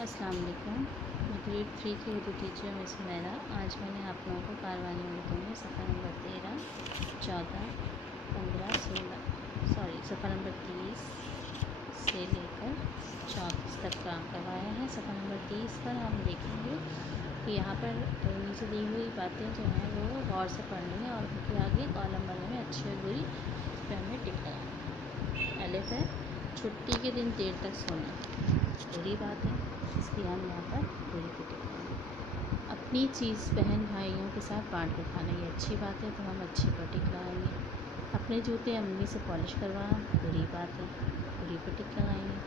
अस्सलाम वालेकुम। मैं ग्रेड 3 की उर्दू टीचर मिस हुमैरा। आज मैंने आप लोगों को कारवानी उर्दू में सफ़र नंबर 13, 14, 15, 16 सफ़र नंबर 30 से लेकर 34 तक काम करवाया है। सफ़र नंबर 30 पर हम देखेंगे कि यहाँ पर नीचे दी हुई बातें जो हैं वो गौर से पढ़नी है और उनके आगे कॉलम वाले में अच्छी और बुरी इस पर हमें टिक लगाना। अलफ है, छुट्टी के दिन देर तक सोना बुरी बात है, इसलिए हम यहाँ पर बुरी को टिक लगाएंगे। अपनी चीज़ बहन भाइयों के साथ बांट कर खाना ये अच्छी बात है, तो हम अच्छी पर टिक लगाएंगे। अपने जूते अम्मी से पॉलिश करवाना बुरी बात है, बुरी पर टिक लगाएंगे।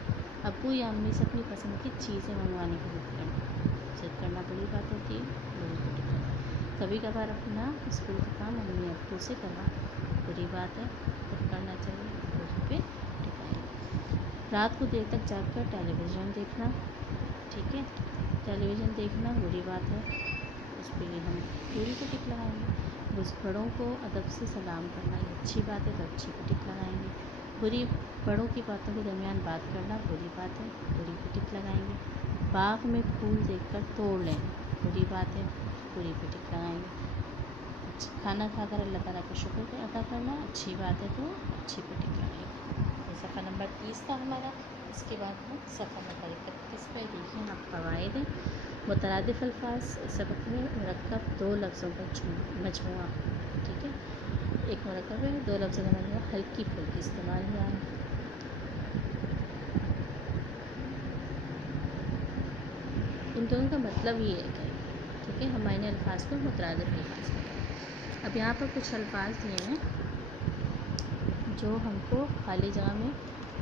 अब्बू या अम्मी से अपनी पसंद की चीज़ें मंगवाने की जिद करना बुरी बात होती है, बुरी पर टिक लगाएंगे। कभी कभार अपना स्कूल का काम अम्मी अब्बू से करवाना बुरी बात है, पर करना चाहिए, बुरी पे टिक लगाएंगे। रात को देर तक जागकर टेलीविज़न देखना, ठीक है, टेलीविज़न देखना बुरी बात है, उस पर हम बुरी को टिक लगाएंगे। बड़ों को अदब से सलाम करना ये अच्छी बात है, तो अच्छी को टिक लगाएंगे। बुरी बड़ों की बातों के दरमियान बात करना बुरी बात है, बुरी को टिक लगाएंगे। बाग में फूल देखकर तोड़ लेना बुरी बात है, बुरी को टिक लगाएंगे। खाना खाकर अल्लाह ताला का शुक्र अदा करना अच्छी बात है, तो अच्छी पर टिक लगाएंगे। ये सफ़ा नंबर 30 था हमारा। इसके बाद हम सफ़ा नंबर 31 पे देखिए आप फ़वाइद हैं। मुतरादिफ़ अल्फाज सबक में मुरक्कब दो लफ्ज़ों का मजमुआ, ठीक है, एक मुरक्कब है, दो लफ्ज़ों का मजमुआ हल्की फुल्की इस्तेमाल हुआ है। इन दोनों का मतलब ये है कि, ठीक है, हमारे अल्फाज को मुतरादिफ़ अल्फाज कहते हैं। अब यहाँ पर कुछ अल्फाज दिए हैं जो हमको खाली जगह में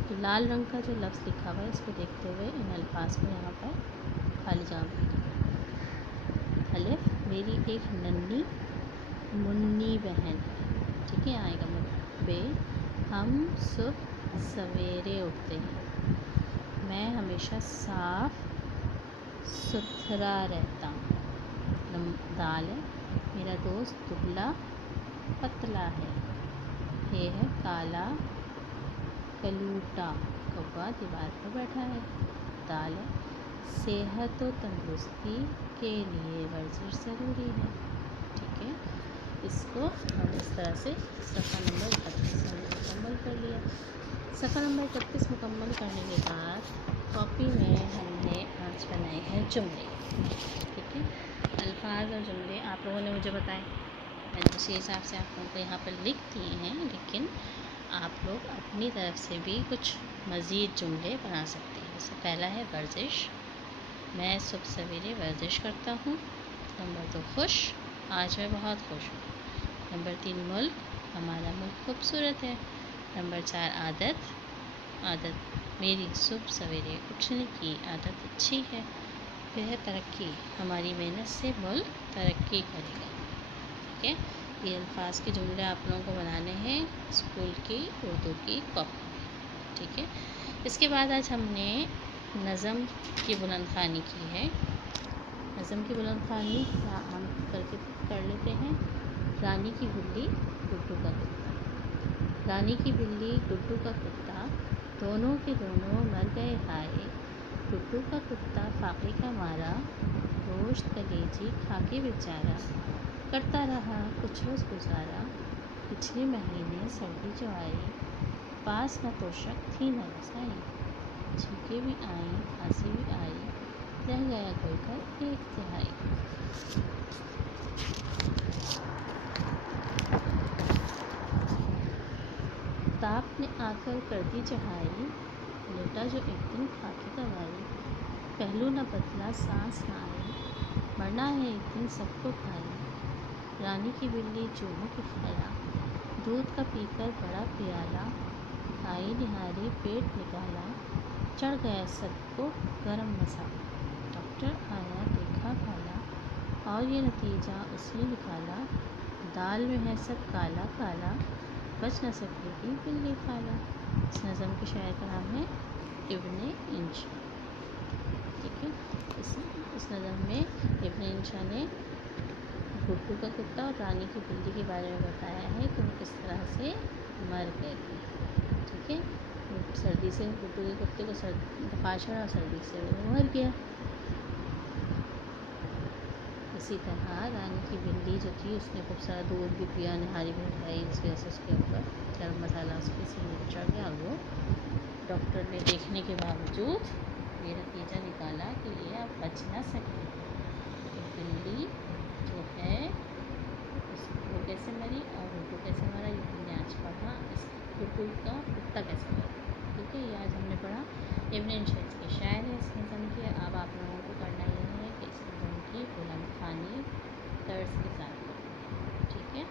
तो लाल रंग का जो लफ्ज़ लिखा हुआ है इसको देखते हुए इन अल्फाज को यहाँ पर खाली जगह में अलिफ मेरी एक नन्ही मुन्नी बहन है, ठीक है, आएगा बे हम सुबह सवेरे उठते हैं, मैं हमेशा साफ सुथरा रहता हूँ। दाल है मेरा दोस्त दुबला पतला है। ये है काला कलूटा कौवा दीवार पर बैठा है। दाल है सेहत और तंदुरुस्ती के लिए वर्जिश ज़रूरी है, ठीक है। इसको हम इस तरह से सफ़ा नंबर 31 हमने मुकम्मल कर लिया। सफ़ा नंबर 31 मुकम्मल करने के बाद कॉपी में हमने आज बनाए हैं जुमले, ठीक है। अल्फाज और जुमले आप लोगों ने मुझे बताए, मैंने उसी हिसाब से आप लोगों को यहाँ पर लिख दिए हैं, लेकिन आप लोग अपनी तरफ से भी कुछ मज़ीद जुमले बना सकते हैं। जैसे पहला है वर्जिश, मैं सुबह सवेरे वर्जिश करता हूँ। नंबर 2 खुश, आज मैं बहुत खुश हूँ। नंबर 3 मुल्क, हमारा मुल्क खूबसूरत है। नंबर 4 आदत मेरी सुबह सवेरे उठने की आदत अच्छी है। फिर है तरक्की, हमारी मेहनत से मुल्क तरक्की करेगा, ठीक है। ये अल्फाज के जुमले आप लोगों को बनाने हैं स्कूल की उर्दू की कॉपी, ठीक है। इसके बाद आज हमने नज़म की बुलंदखानी की है। नज़म की बुलंदखानी हम कर लेते हैं। रानी की बिल्ली गुड्डू का कुत्ता, रानी की बिल्ली गुड्डू का कुत्ता दोनों के दोनों मर गए हाय। गुड्डू का कुत्ता फाके का मारा, गोश्त कलेजी खाके बेचारा, करता रहा कुछ रोज़ गुजारा। पिछले महीने सर्दी जो आई, पास न तोशक थी न रसाई, छींके भी आई खांसी भी आई, रह गया घुलकर एक तिहाई। ताप ने आकर कर दी चढ़ाई, लेटा जो एक दिन खाकी दवाई, पहलू न बदला सांस न आई, मरना है एक दिन सबको भाई। रानी की बिल्ली चूहों को खाया, दूध का पीकर बड़ा प्याला, आई निहारी पेट निकाला, चढ़ गया सबको गरम मसाला। डॉक्टर आया देखा भाला, और ये नतीजा उसने निकाला, दाल में है सब काला काला, बच न सकेगी बिल्ली खाला। इस नज़म के शायर का नाम है इब्ने इंशा, ठीक है। इस नज़म में इब्ने इंशा ने गुड्डू का कुत्ता और रानी की बिल्ली के बारे में बताया है कि वो किस तरह से मर गए थे, ठीक है। सर्दी से कुत्तू के कुत्ते को बुखार चढ़ा, सर्दी से वो मर गया। इसी तरह रानी की बिल्ली जो थी उसने खूब सारा दूध भी पिया, निहारी भी खाई, जिसकी वजह से उसके ऊपर गर्म मसाला उसके सीने में चढ़ गया। वो डॉक्टर ने देखने के बावजूद ये नतीजा निकाला कि ये अब बच ना सके। तो बिल्ली जो है वो कैसे मरी और कुत्तू कैसे मरा ये हमने आज पढ़ा। इस कुत्तू का कुत्ता कैसे मरा, ठीक है। ये आज हमने पढ़ा। इब्न शेख्स की शायर है इस नज़म के। अब आप लोगों को करना ये है कि इस नज़म की बुलंद ख़वानी तर्ज के साथ पढ़ें, ठीक है।